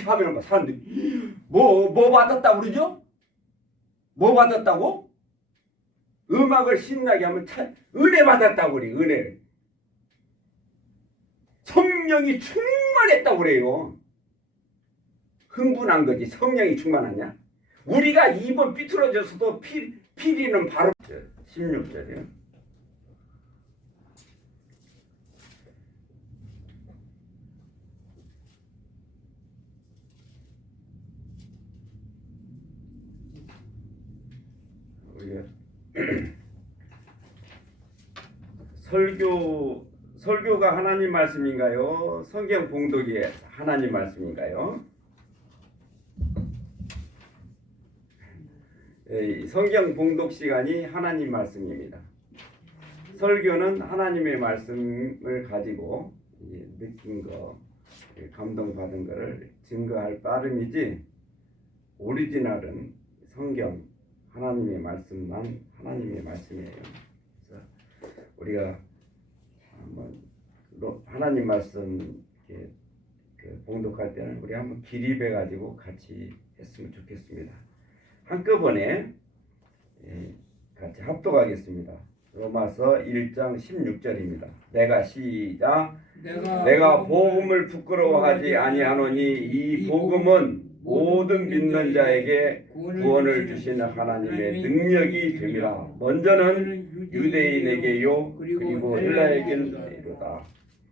이렇게 하면 사람들이 뭐 받았다고 그러죠? 뭐 받았다고? 음악을 신나게 하면 은혜 받았다고 그래. 은혜를. 성령이 충만했다고 그래요. 흥분한 거지. 성령이 충만하냐? 우리가 입은 삐뚤어져서도 피리는 바로 16절이에요. 설교가 하나님 말씀인가요? 성경 봉독이 하나님 말씀인가요? 성경 봉독 시간이 하나님 말씀입니다. 설교는 하나님의 말씀을 가지고 느낀 거, 감동받은 것을 증거할 따름이지, 오리지널은 성경 하나님의 말씀만 하나님의 말씀이에요. 그래서 우리가 한번 하나님 말씀 봉독할 때는 우리 한번 기립해 가지고 같이 했으면 좋겠습니다. 한꺼번에 같이 합독하겠습니다. 로마서 1장 16절입니다. 내가 시작. 내가 복음을 부끄러워하지 아니하노니 이 복음은 모든 믿는 자에게 구원을 주시는 하나님의 능력이 됨이라. 먼저는 유대인에게요 그리고 헬라에게로다.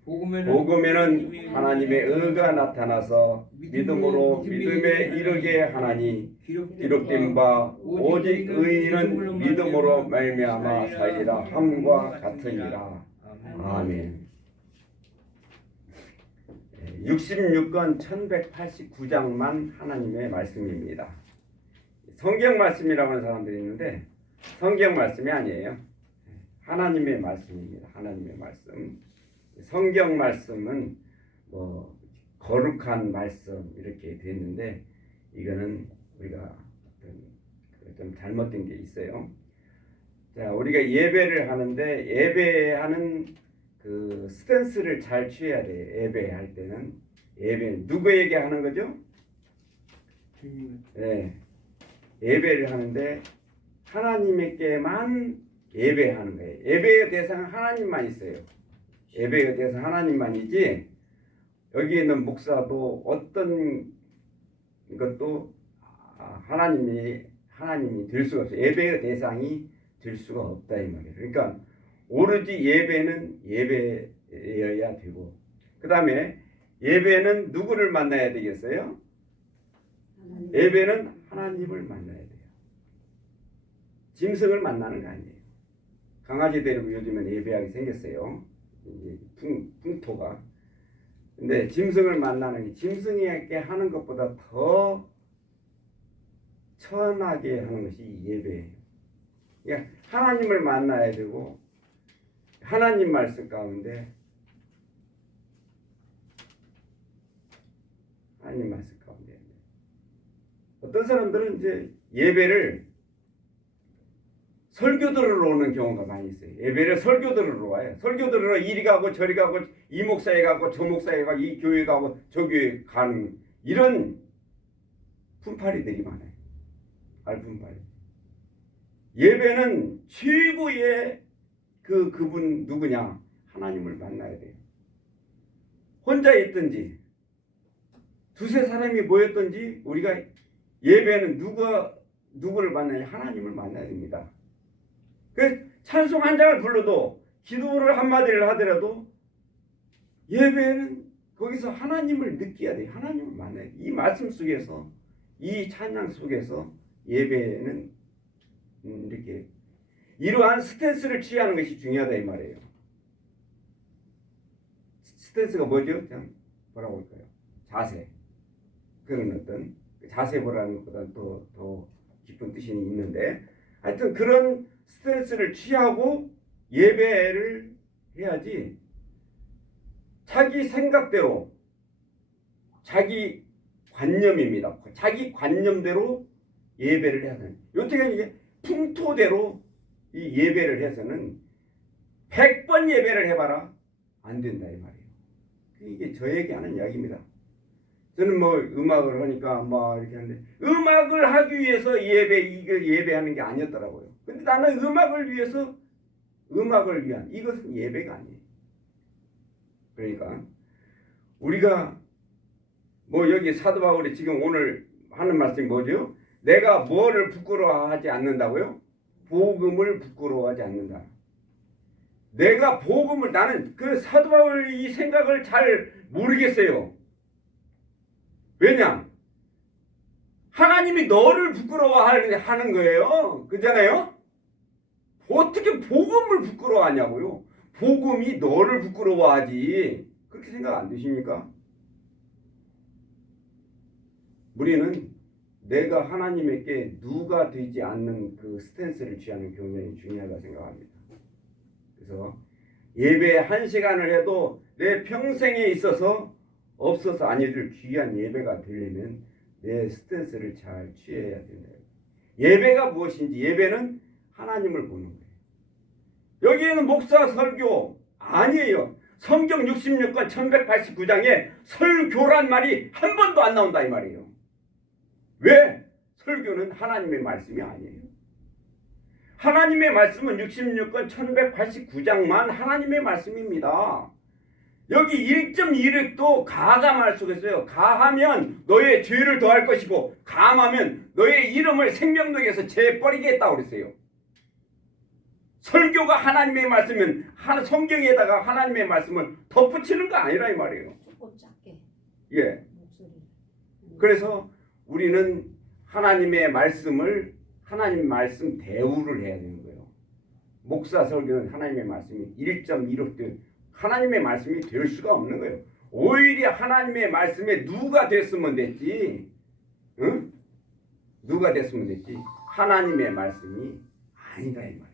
복음에는 하나님의 의가 나타나서 믿음으로 믿음에 이르게 하나니 기록된 바 오직 의인은 믿음으로 말미암아 살리라 함과 같으니라. 아멘. 66권 1189장만 하나님의 말씀입니다. 성경 말씀이라고 하는 사람들이 있는데 성경 말씀이 아니에요. 하나님의 말씀입니다. 하나님의 말씀. 성경 말씀은 뭐 거룩한 말씀 이렇게 됐는데 이거는 우리가 좀 잘못된 게 있어요. 자, 우리가 예배를 하는데 예배하는 그 스탠스를 잘 취해야 돼요. 예배할 때는 예배 누구에게 하는 거죠? 네, 예배를 하는데 하나님에게만 예배하는 거예요. 예배의 대상은 하나님만 있어요. 예배의 대상 하나님만이지 여기 있는 목사도 어떤 것도 하나님이 될 수가 없어요. 예배의 대상이 될 수가 없다 이 말이에요. 그러니까 오로지 예배는 예배여야 되고 그 다음에 예배는 누구를 만나야 되겠어요? 예배는 하나님을 만나야 돼요. 짐승을 만나는 거 아니에요. 강아지 데리고 요즘에는 예배하게 생겼어요. 풍토가. 근데 짐승을 만나는 게 짐승에게 하는 것보다 더 천하게 하는 것이 예배예요. 그러니까 하나님을 만나야 되고 하나님 말씀 가운데 하나님 말씀 가운데 어떤 사람들은 이제 예배를 설교 들으러 오는 경우가 많이 있어요. 예배를 설교 들으러 와요. 설교 들으러 이리 가고 저리 가고 이 목사에 가고 저 목사에 가고 이 교회 가고 저 교회 가는 이런 분팔이 되게 많아요. 알분팔이. 예배는 최고의 그분 누구냐? 하나님을 만나야 돼요. 혼자 있든지 두세 사람이 모였든지 우리가 예배는 누구를 만나냐? 하나님을 만나야 됩니다. 그 찬송 한 장을 불러도 기도를 한마디를 하더라도 예배는 거기서 하나님을 느껴야 돼요. 하나님을 만나야 돼요. 이 말씀 속에서 이 찬양 속에서 예배는 이렇게 이러한 스탠스를 취하는 것이 중요하다 이 말이에요. 스탠스가 뭐죠? 뭐라고 할까요? 자세. 그런 어떤 자세 보라는 것보다 더 깊은 뜻이 있는데 하여튼 그런 스트레스를 취하고 예배를 해야지 자기 생각대로 자기 관념입니다. 자기 관념대로 예배를 해야 돼요. 어떻게 이게 풍토대로 이 예배를 해서는 100번 예배를 해봐라 안 된다 이 말이에요. 이게 저에게 하는 이야기입니다. 저는 뭐 음악을 하니까 뭐 이렇게 하는데 음악을 하기 위해서 이거 예배하는 게 아니었더라고요. 근데 나는 음악을 위해서 음악을 위한 이것은 예배가 아니에요. 그러니까 우리가 뭐 여기 사도 바울이 지금 오늘 하는 말씀이 뭐죠? 내가 뭐를 부끄러워하지 않는다고요? 복음을 부끄러워하지 않는다. 내가 복음을 나는 그 사도 바울 이 생각을 잘 모르겠어요. 왜냐? 하나님이 너를 부끄러워하는 거예요. 그렇잖아요? 어떻게 복음을 부끄러워하냐고요? 복음이 너를 부끄러워하지. 그렇게 생각 안 드십니까? 우리는 내가 하나님에게 누가 되지 않는 그 스탠스를 취하는 게 굉장히 중요하다고 생각합니다. 그래서 예배 1시간을 해도 내 평생에 있어서 없어서 아니될 귀한 예배가 되려면 내 스탠스를 잘 취해야 된다. 예배가 무엇인지 예배는 하나님을 보는 거예요. 여기에는 목사 설교 아니에요. 성경 66권 1189장에 설교란 말이 한 번도 안 나온다 이 말이에요. 왜? 설교는 하나님의 말씀이 아니에요. 하나님의 말씀은 66권 1189장만 하나님의 말씀입니다. 여기 1.16도 가감할 속에 있어요. 가하면 너의 죄를 더할 것이고 감하면 너의 이름을 생명록에서 제버리겠다고 그랬어요. 설교가 하나님의 말씀이면 성경에다가 하나님의 말씀을 덧붙이는 거 아니라 이 말이에요. 조금 작게. 예. 목소리. 그래서 우리는 하나님의 말씀을 하나님 말씀 대우를 해야 되는 거예요. 목사 설교는 하나님의 말씀이 1.16도 하나님의 말씀이 될 수가 없는 거예요. 오히려 하나님의 말씀에 누가 됐으면 됐지. 응? 누가 됐으면 됐지. 하나님의 말씀이 아니다 이 말이에요.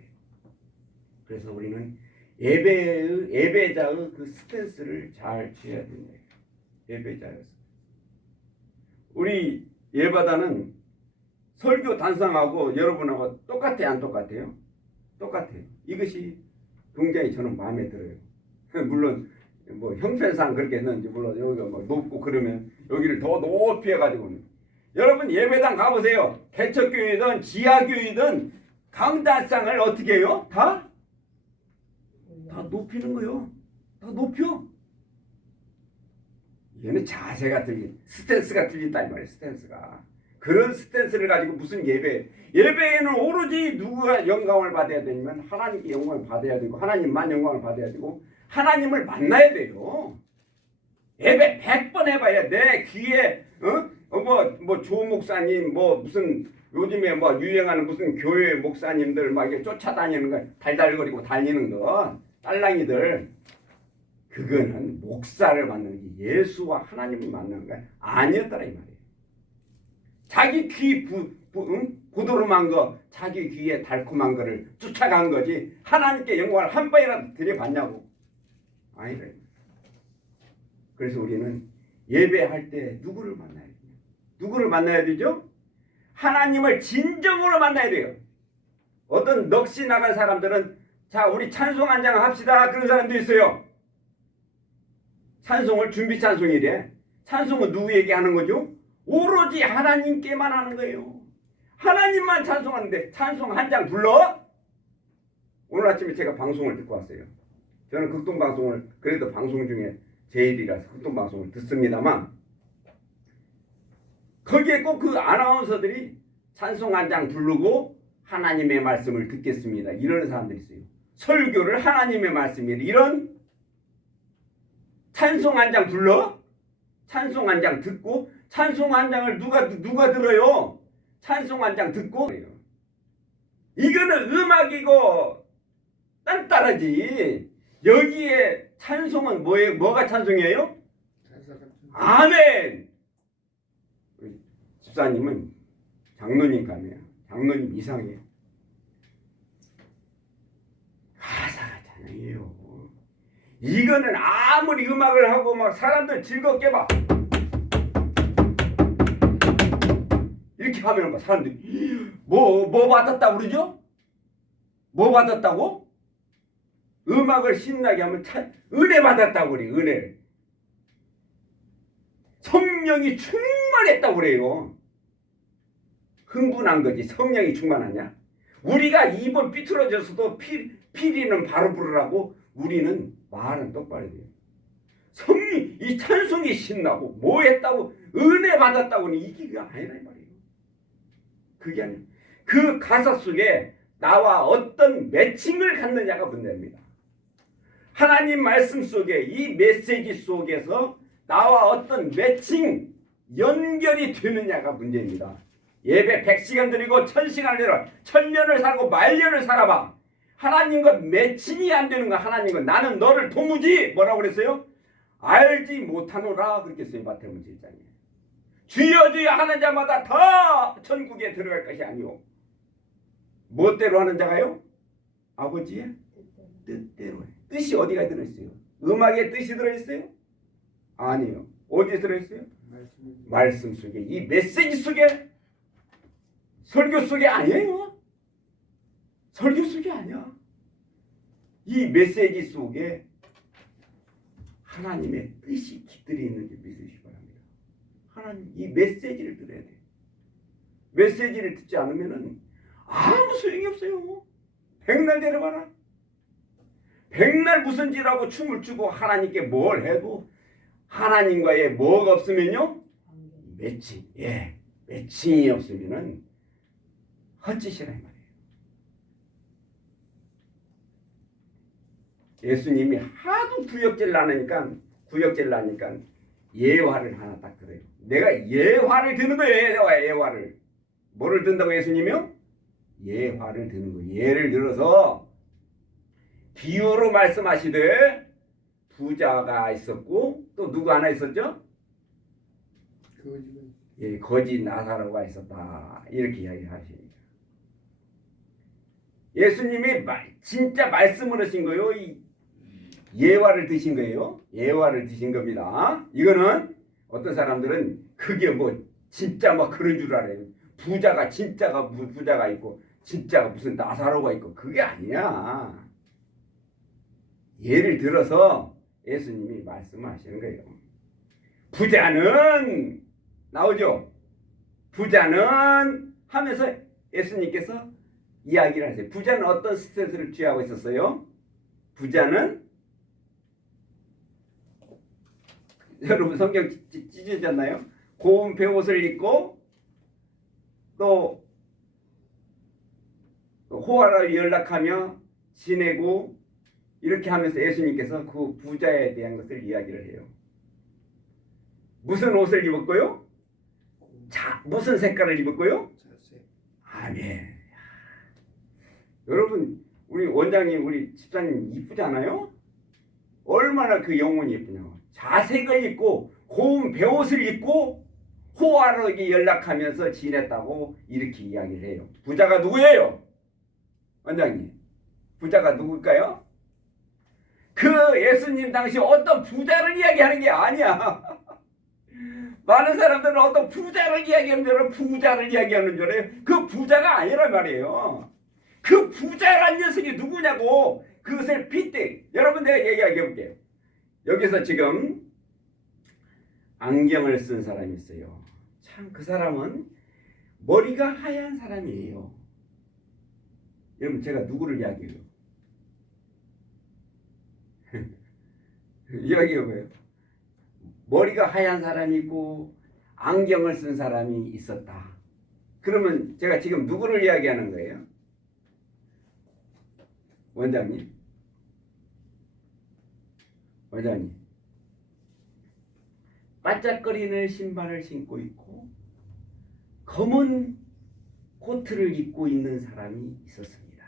그래서 우리는 예배자의 그 스탠스를 잘 취해야 된다. 예배자였어. 우리 예바다는 설교 단상하고 여러분하고 똑같아요, 안 똑같아요? 똑같아요. 이것이 굉장히 저는 마음에 들어요. 물론 뭐 형편상 그렇게 했는지 물론 여기가 뭐 높고 그러면 여기를 더 높이 해가지고 여러분 예배당 가보세요. 개척교회든 지하교회든 강단상을 어떻게 해요? 다 높이는 거요. 다 높여. 얘는 자세가 틀린, 스탠스가 틀린다 이 말이에요. 스탠스가. 그런 스탠스를 가지고 무슨 예배에는 오로지 누가 영광을 받아야 되냐면 하나님께 영광을 받아야 되고 하나님만 영광을 받아야 되고 하나님을 만나야 돼요. 예배 100번 해봐야 내 귀에 뭐 조 목사님 뭐 무슨 요즘에 뭐 유행하는 무슨 교회 목사님들 막 이렇게 쫓아다니는 거 달달거리고 달리는 거 딸랑이들 그거는 목사를 만나는 게 예수와 하나님을 만나는 거 아니었더라 이 말이에요. 자기 귀 고도름한 거 자기 귀에 달콤한 거를 쫓아간 거지 하나님께 영광을 한 번이라도 드려봤냐고 아니래. 그래서 우리는 예배할 때 누구를 만나야 돼요? 누구를 만나야 되죠? 하나님을 진정으로 만나야 돼요. 어떤 넋이 나간 사람들은 자 우리 찬송 한 장 합시다 그런 사람도 있어요. 찬송을 준비 찬송이래. 찬송은 누구에게 하는 거죠? 오로지 하나님께만 하는 거예요. 하나님만 찬송하는데 찬송 한 장 불러? 오늘 아침에 제가 방송을 듣고 왔어요. 저는 극동방송을 그래도 방송 중에 제일이라서 극동방송을 듣습니다만 거기에 꼭 그 아나운서들이 찬송 한 장 부르고 하나님의 말씀을 듣겠습니다. 이러는 사람들이 있어요. 설교를 하나님의 말씀이래. 이런 찬송 한 장 불러? 찬송 한 장 듣고 찬송 한 장을 누가 들어요? 찬송 한 장 듣고 이거는 음악이고 딴따라지. 여기에 찬송은 뭐예요? 뭐가 찬송이에요? 아멘. 집사님은 장로님 감이에요. 장로님 이상해요. 가사가 찬양이에요. 이거는 아무리 음악을 하고 막 사람들 즐겁게 막 이렇게 하면 막 사람들이 뭐 받았다고 그러죠? 뭐 받았다고? 음악을 신나게 하면 은혜 받았다고 그래. 은혜를. 성령이 충만했다고 그래요. 흥분한 거지. 성령이 충만하냐? 우리가 입은 삐뚤어져서도 피리는 바로 부르라고 우리는 말은 똑바로 해요. 성령 이 찬송이 신나고 뭐 했다고 은혜 받았다고는 이게 아니라 말이에요. 그게 아니에요. 그 가사 속에 나와 어떤 매칭을 갖느냐가 문제입니다. 하나님 말씀 속에 이 메시지 속에서 나와 어떤 매칭 연결이 되느냐가 문제입니다. 예배 100시간 드리고 1000시간을 드려 1000년을 살고 말년을 살아봐. 하나님과 매칭이 안 되는 거. 하나님과 나는 너를 도무지 뭐라고 그랬어요? 알지 못하노라 그렇게 써요. 마태복음 7장에. 주여 주여 하는 자마다 다 천국에 들어갈 것이 아니오. 무엇대로 하는 자가요? 아버지의 뜻대로 해. 뜻이 어디가 들어있어요? 음악에 뜻이 들어있어요? 아니요. 어디에 들어있어요? 말씀 속에. 이 메시지 속에. 설교 속에 아니에요. 설교 속에 아니야. 이 메시지 속에 하나님의 뜻이 깃들이 있는지 믿으시기 바랍니다. 하나님 이 메시지를 들어야 돼. 메시지를 듣지 않으면은 아무 소용이 없어요. 백날 데려가라. 백날 무슨 짓하고 춤을 추고 하나님께 뭘 해도 하나님과의 뭐가 없으면요? 매칭. 예. 매칭이 없으면은 헛짓이라 이 말이에요. 예수님이 하도 구역질 나니까 예화를 하나 딱 들어요. 내가 예화를 드는 거예요. 예화를. 뭐를 든다고 예수님이요? 예화를 드는 거예요. 예를 들어서 비유로 말씀하시되 부자가 있었고 또 누구 하나 있었죠? 예, 거지 나사로가 있었다. 이렇게 이야기하십니다. 예수님이 진짜 말씀을 하신 거예요. 이 예화를 드신 거예요. 예화를 드신 겁니다. 이거는 어떤 사람들은 그게 뭐 진짜 막 그런 줄 알아요. 부자가 진짜가 부자가 있고 진짜가 무슨 나사로가 있고 그게 아니야. 예를 들어서 예수님이 말씀하시는 거예요. 부자는 나오죠. 부자는 하면서 예수님께서 이야기를 하세요. 부자는 어떤 스탠스를 취하고 있었어요? 부자는 여러분 성경 찢어졌나요? 고운 베옷을 입고 또 호화로 연락하며 지내고 이렇게 하면서 예수님께서 그 부자에 대한 것을 이야기를 해요. 무슨 옷을 입었고요? 무슨 색깔을 입었고요? 아멘. 여러분 우리 원장님 우리 집사님 이쁘지 않아요? 얼마나 그 영혼이 예쁘냐고. 자색을 입고 고운 베옷을 입고 호화롭게 연락하면서 지냈다고 이렇게 이야기를 해요. 부자가 누구예요? 원장님 부자가 누굴까요? 그 예수님 당시 어떤 부자를 이야기하는 게 아니야. 많은 사람들은 어떤 부자를 이야기하는 줄 알아요. 부자를 이야기하는 줄 알아요. 그 부자가 아니란 말이에요. 그 부자란 녀석이 누구냐고 그것을 빗대. 여러분 내가 얘기하게 해볼게요. 여기서 지금 안경을 쓴 사람이 있어요. 참 그 사람은 머리가 하얀 사람이에요. 여러분 제가 누구를 이야기해요? 이야기해봐요. 머리가 하얀 사람이 있고 안경을 쓴 사람이 있었다. 그러면 제가 지금 누구를 이야기하는 거예요? 원장님. 원장님. 반짝거리는 신발을 신고 있고 검은 코트를 입고 있는 사람이 있었습니다.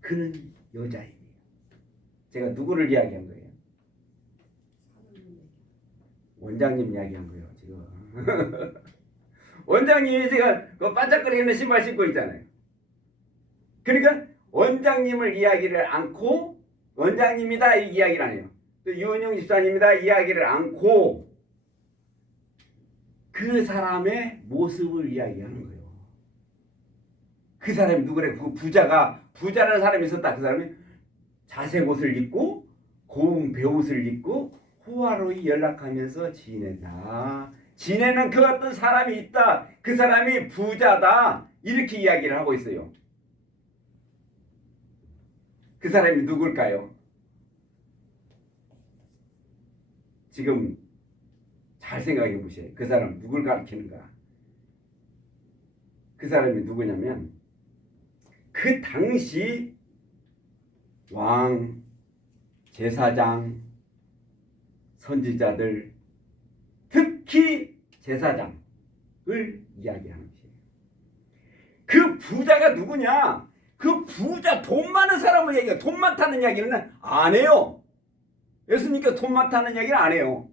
그는 여자입니다. 제가 누구를 이야기한 거예요? 원장님 이야기한 거예요 지금. 원장님이 지금 그 반짝거리는 신발 신고 있잖아요. 그러니까 원장님을 이야기를 않고 원장님이다 이 이야기를 안 해요. 또 유은영 집사님이다 이야기를 않고 그 사람의 모습을 이야기하는 거예요. 그 사람이 누구래? 그 부자라는 사람이 있었다. 그 사람이 자색 옷을 입고 고운 베옷을 입고 호화로이 연락하면서 지낸다. 지내는 그 어떤 사람이 있다. 그 사람이 부자다. 이렇게 이야기를 하고 있어요. 그 사람이 누굴까요? 지금 잘 생각해 보세요. 그 사람 누굴 가리키는가? 그 사람이 누구냐면 그 당시 왕, 제사장, 선지자들, 특히 제사장을 이야기하는 것이에요. 그 부자가 누구냐? 그 부자 돈 많은 사람을 얘기해요. 돈 많다는 이야기는 안 해요. 예수님께서 돈 많다는 이야기를 안 해요.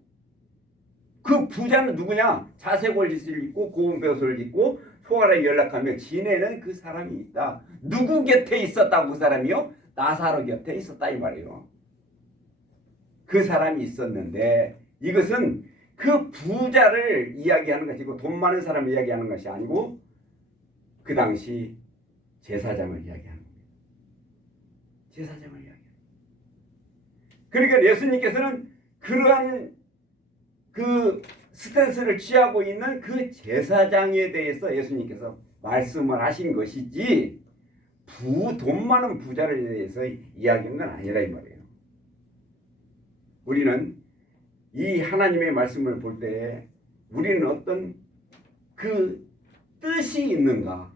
그 부자는 누구냐? 자색 옷을 입고 고운 벼슬을 입고 소아랑 연락하며 지내는 그 사람이 있다. 누구 곁에 있었다고? 그 사람이요? 나사로 곁에 있었다 이 말이에요. 그 사람이 있었는데 이것은 그 부자를 이야기하는 것이고 돈 많은 사람을 이야기하는 것이 아니고 그 당시 제사장을 이야기하는 거예요. 제사장을 이야기하는 거예요. 그러니까 예수님께서는 그러한 그 스탠스를 취하고 있는 그 제사장에 대해서 예수님께서 말씀을 하신 것이지 돈 많은 부자를 대해서 이야기한 건 아니라 이 말이에요. 우리는 이 하나님의 말씀을 볼 때 우리는 어떤 그 뜻이 있는가?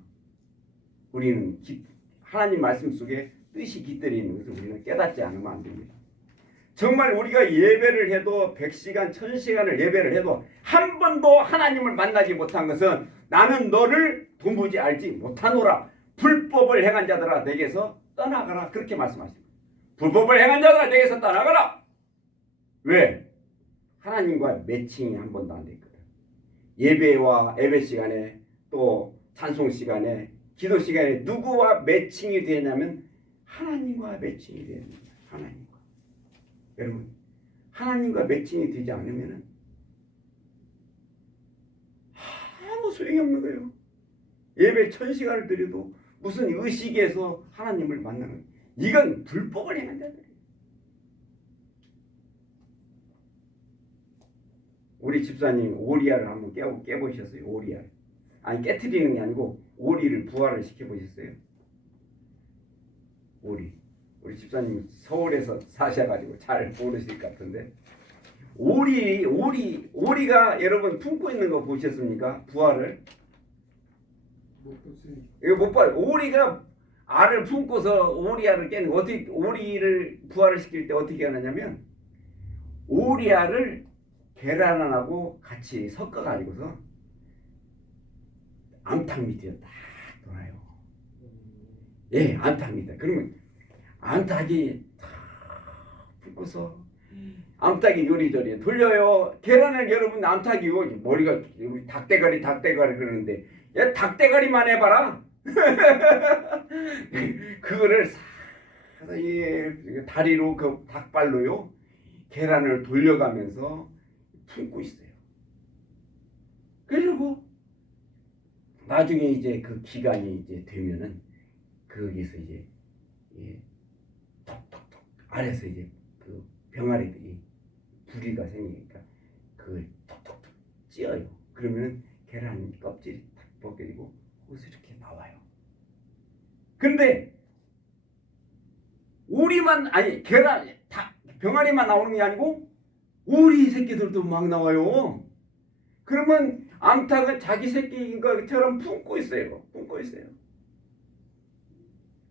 우리는 하나님 말씀 속에 뜻이 깃들어 있는 것을 우리는 깨닫지 않으면 안 됩니다. 정말 우리가 예배를 해도 100시간, 1000시간을 예배를 해도 한 번도 하나님을 만나지 못한 것은 나는 너를 도무지 알지 못하노라. 불법을 행한 자들아 내게서 떠나가라. 그렇게 말씀하십니다. 불법을 행한 자들아 내게서 떠나가라. 왜? 하나님과 매칭이 한 번도 안 됐거든. 예배와 예배 시간에 또 찬송 시간에 기도 시간에 누구와 매칭이 되냐면 하나님과 매칭이 되는 거예요. 하나님과. 여러분 하나님과 매칭이 되지 않으면 아무 소용이 없는 거예요. 예배 1000시간을 드려도 무슨 의식에서 하나님을 만나는 이건 불법을 행한 자들이에요. 우리 집사님 오리아를 한번 깨보셨어요? 오리아. 아니 깨트리는 게 아니고 오리를 부화를 시켜보셨어요? 오리. 우리 집사님 서울에서 사셔가지고 잘 모르실 것 같은데 오리가 여러분 품고 있는 거 보셨습니까? 부화를 이거 못 봐요. 오리가 알을 품고서 오리알을 깨는 거 어떻게 오리를 부화를 시킬 때 어떻게 하느냐면 오리알을 계란하고 같이 섞어가지고서 암탉 밑에 딱 놔요. 예, 암탉 밑에. 그러면 암탉이 탁 품고서 암탉이 요리조리 돌려요. 계란을 여러분 암탉이요. 머리가 닭대가리 그러는데 야 닭대가리만 해봐라. 그거를 다리로 그 닭발로요 계란을 돌려가면서 품고 있어요. 그리고 나중에 이제 그 기간이 이제 되면은 거기서 이제 톡톡톡 아래서 이제 그 병아리들이 부리가 생기니까 그걸 톡톡톡 찧어요. 그러면은 계란 껍질이 탁 벗겨지고 거기서 이렇게 나와요. 근데 오리만 아니 계란 병아리만 나오는 게 아니고 오리 새끼들도 막 나와요. 그러면 암탉은 자기 새끼인 것처럼 품고 있어요.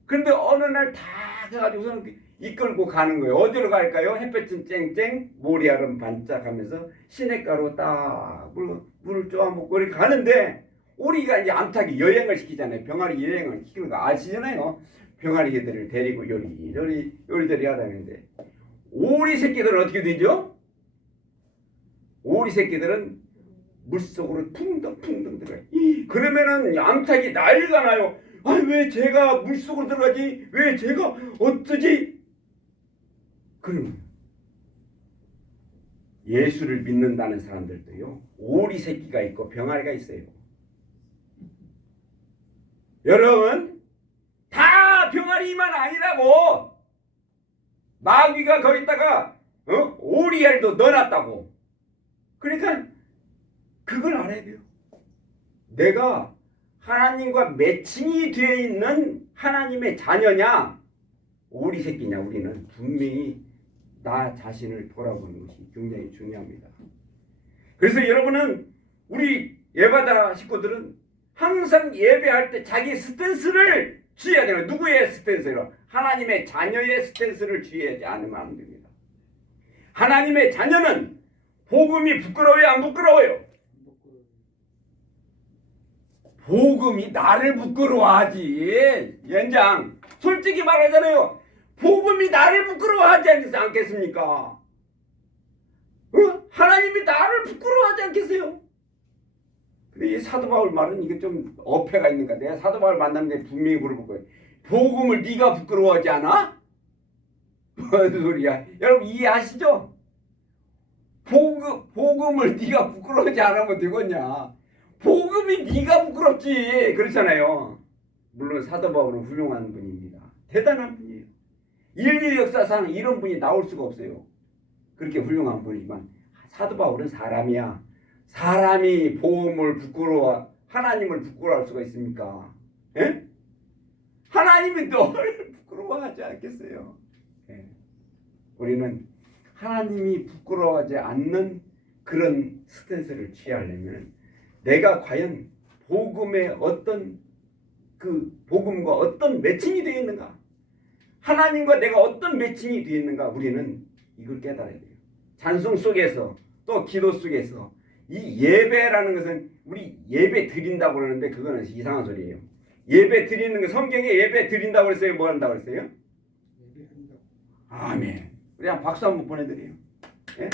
그런데 어느 날 다 해가지고서는 이끌고 가는 거예요. 어디로 갈까요? 햇볕은 쨍쨍, 모리알은 반짝하면서 시냇가로 딱 물을 쪼아먹고 이렇게 가는데 오리가 이제 암탉이 여행을 시키잖아요. 병아리 여행을 시키는 거 아시잖아요. 병아리들을 데리고 요리저리 하다는데 오리 새끼들은 어떻게 되죠? 오리 새끼들은 물속으로 퉁덩퉁덩 들어가요. 그러면은 암탉이 난리가 나요. 아니 왜 제가 물속으로 들어가지? 왜 제가 어쩌지? 그러면 예수를 믿는다는 사람들도요. 오리 새끼가 있고 병아리가 있어요. 여러분 다 병아리만 아니라고. 마귀가 거기다가 오리알도 넣어놨다고. 그러니까 그걸 알아야 돼요. 내가 하나님과 매칭이 되어 있는 하나님의 자녀냐 오리 새끼냐. 우리는 분명히 나 자신을 돌아보는 것이 굉장히 중요합니다. 그래서 여러분은 우리 예배다 식구들은 항상 예배할 때 자기 스탠스를 취해야 돼요. 누구의 스탠스로? 하나님의 자녀의 스탠스를 취하지 않으면 안 됩니다. 하나님의 자녀는 복음이 부끄러워요, 안 부끄러워요? 복음이 나를 부끄러워하지. 연장 솔직히 말하잖아요. 복음이 나를 부끄러워하지 않겠습니까? 하나님이 나를 부끄러워하지 않겠어요? 근데 이 사도 바울 말은 이게 좀 어폐가 있는가? 내가 사도 바울 만나면 분명히 물어볼 거예요. 복음을 네가 부끄러워하지 않아? 뭔 소리야? 여러분 이해하시죠? 복음을 네가 부끄러워하지 않으면 되겠냐? 복음이 네가 부끄럽지. 그렇잖아요. 물론 사도 바울은 훌륭한 분입니다. 대단한 분이에요. 인류 역사상 이런 분이 나올 수가 없어요. 그렇게 훌륭한 분이지만 사도 바울은 사람이야. 사람이 복음을 하나님을 부끄러워할 수가 있습니까? 예? 하나님이 너를 부끄러워하지 않겠어요? 예. 우리는 하나님이 부끄러워하지 않는 그런 스탠스를 취하려면 내가 과연 복음의 복음과 어떤 매칭이 되어 있는가? 하나님과 내가 어떤 매칭이 되어 있는가? 우리는 이걸 깨달아야 돼요. 찬송 속에서 또 기도 속에서 이 예배라는 것은 우리 예배 드린다고 그러는데 그거는 이상한 소리예요. 예배 드리는 거 성경에 예배 드린다고 그랬어요? 뭐 한다고 그랬어요? 예배한다. 아멘. 그냥 박수 한번 보내드려요. 예?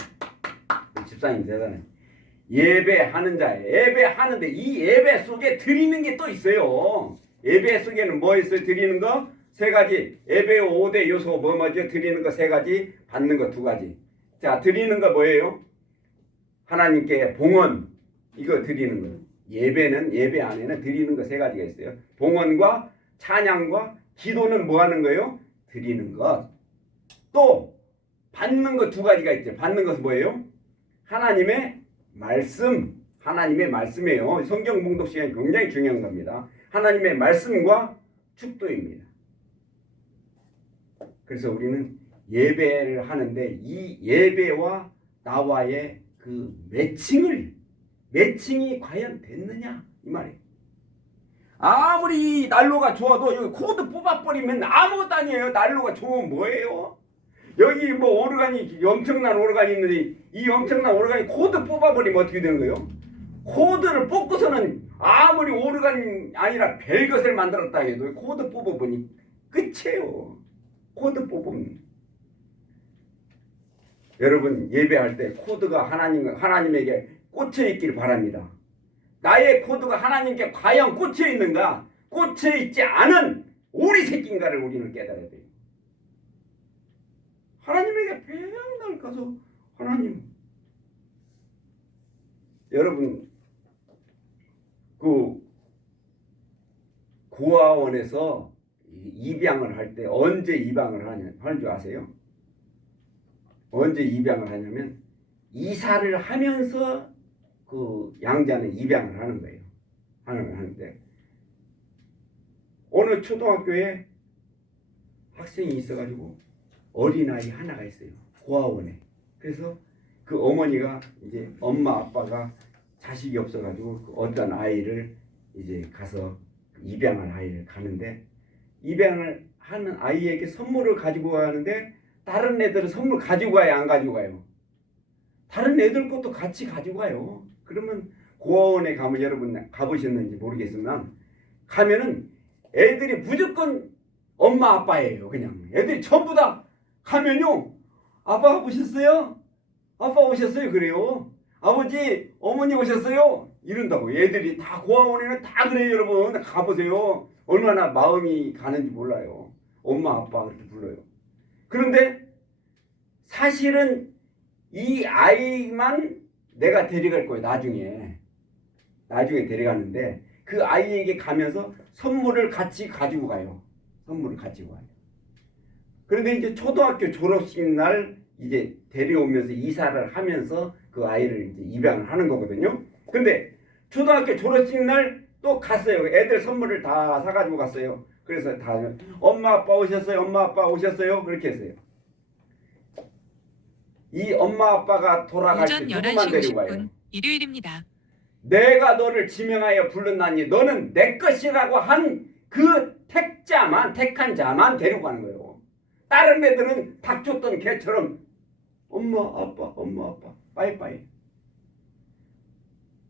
집사님 대단해. 예배하는 자예요. 예배하는데 이 예배 속에 드리는 게 또 있어요. 예배 속에는 뭐 있어요? 드리는 거 세 가지. 예배 5대 요소 뭐죠? 드리는 거 세 가지, 받는 거 두 가지. 자, 드리는 거 뭐예요? 하나님께 봉헌, 이거 드리는 거예요. 예배는 예배 안에는 드리는 거 세 가지가 있어요. 봉헌과 찬양과 기도는 뭐 하는 거예요? 드리는 것. 또 받는 거 두 가지가 있죠. 받는 것은 뭐예요? 하나님의 말씀. 하나님의 말씀이에요. 성경 봉독 시간이 굉장히 중요한 겁니다. 하나님의 말씀과 축도입니다. 그래서 우리는 예배를 하는데 이 예배와 나와의 그 매칭이 과연 됐느냐 이 말이에요. 아무리 난로가 좋아도 여기 코드 뽑아버리면 아무것도 아니에요. 난로가 좋으면 뭐예요? 여기 뭐 오르간이 엄청난 오르간이 있는데 이 엄청난 오르간이 코드 뽑아버리면 어떻게 되는 거예요? 코드를 뽑고서는 아무리 오르간이 아니라 별것을 만들었다 해도 코드 뽑아보니 끝이에요. 코드 뽑으면 여러분 예배할 때 코드가 하나님에게 꽂혀 있길 바랍니다. 나의 코드가 하나님께 과연 꽂혀 있는가? 꽂혀 있지 않은 오리 새끼인가를 우리는 깨달아야 돼요. 하나님에게 맨날 가서 하나님, 여러분 그 고아원에서 입양을 할 때 언제 입양을 하는 줄 아세요? 언제 입양을 하냐면 이사를 하면서 그 양자는 입양을 하는 거예요. 하는데 어느 초등학교에 학생이 있어가지고 어린아이 하나가 있어요. 고아원에. 그래서 그 어머니가 이제 엄마 아빠가 자식이 없어가지고 그 어떤 아이를 이제 가서 입양한 아이를 가는데 입양을 하는 아이에게 선물을 가지고 가는데 다른 애들은 선물 가지고 가요, 안 가지고 가요? 다른 애들 것도 같이 가지고 가요. 그러면 고아원에 가면 여러분 가보셨는지 모르겠지만 가면은 애들이 무조건 엄마 아빠예요. 그냥 애들이 전부 다 가면요. 아빠 오셨어요? 아빠 오셨어요? 그래요. 아버지 어머니 오셨어요? 이런다고. 애들이 다 고아원에는 다 그래요. 여러분 가보세요. 얼마나 마음이 가는지 몰라요. 엄마 아빠 그렇게 불러요. 그런데 사실은 이 아이만 내가 데려갈 거예요. 나중에 데려가는데 그 아이에게 가면서 선물을 같이 가지고 가요. 선물을 가지고 가요. 그런데 이제 초등학교 졸업식 날 이제 데려오면서 이사를 하면서 그 아이를 이제 입양을 하는 거거든요. 근데 초등학교 졸업식 날 또 갔어요. 애들 선물을 다 사가지고 갔어요. 그래서 다 엄마 아빠 오셨어요. 엄마 아빠 오셨어요. 그렇게 했어요. 이 엄마 아빠가 돌아갈 때 오전 누구만 11시 데리고 가요? 50분 일요일입니다. 내가 너를 지명하여 불렀나니 너는 내 것이라고 한 그 택한 자만 데리고 가는 거예요. 다른 애들은 닭 쫓던 개처럼 엄마 아빠 빠이빠이.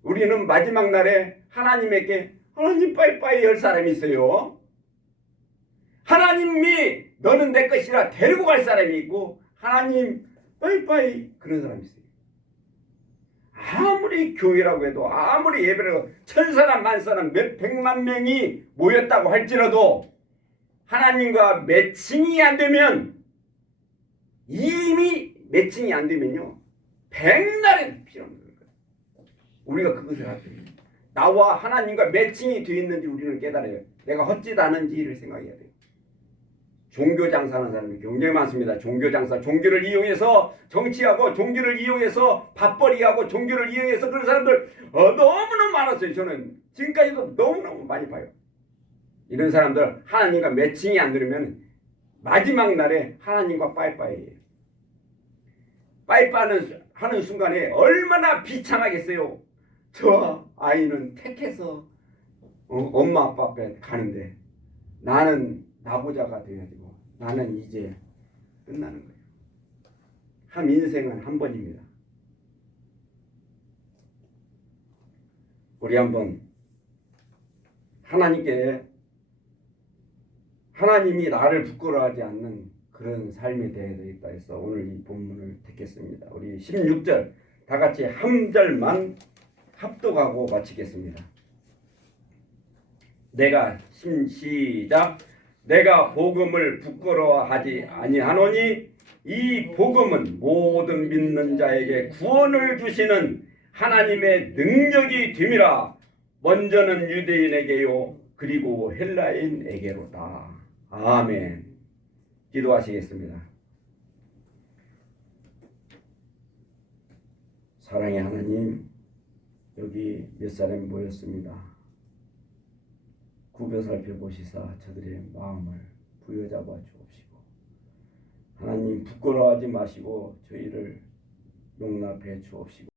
우리는 마지막 날에 하나님에게 하나님 빠이빠이 할 사람이 있어요. 하나님이 너는 내 것이라 데리고 갈 사람이 있고 하나님 빠이빠이 그런 사람이 있어요. 아무리 교회라고 해도 아무리 예배라고 해도 천사람 만사람 몇 백만 명이 모였다고 할지라도 하나님과 매칭이 안 되면 이미 매칭이 안 되면요 백날에도 필요 없는 거예요. 우리가 그것을 할 때 나와 하나님과 매칭이 되어 있는지 우리는 깨달아요. 내가 헛짓 하는지를 생각해야 돼요. 종교 장사하는 사람이 굉장히 많습니다. 종교 장사, 종교를 이용해서 정치하고 종교를 이용해서 밥벌이하고 종교를 이용해서 그런 사람들 너무너무 많았어요. 저는 지금까지도 너무너무 많이 봐요. 이런 사람들 하나님과 매칭이 안 되면 마지막 날에 하나님과 빠이빠이예요. 빠이빠이 하는 순간에 얼마나 비참하겠어요. 저 아이는 택해서 엄마 아빠 앞에 가는데 나는 나보자가 돼야 되고 나는 이제 끝나는 거예요. 한 인생은 한 번입니다. 우리 한번 하나님이 나를 부끄러워하지 않는 그런 삶이 되어야 되겠다 해서 오늘 이 본문을 듣겠습니다. 우리 16절 다 같이 한 절만 합독하고 마치겠습니다. 시작. 내가 복음을 부끄러워하지 아니하노니 이 복음은 모든 믿는 자에게 구원을 주시는 하나님의 능력이 됨이라. 먼저는 유대인에게요 그리고 헬라인에게로다. 아멘. 기도하시겠습니다. 사랑의 하나님, 여기 몇 사람이 모였습니다. 구겨 살펴보시사 저들의 마음을 부여잡아 주옵시고 하나님 부끄러워하지 마시고 저희를 용납해 주옵시고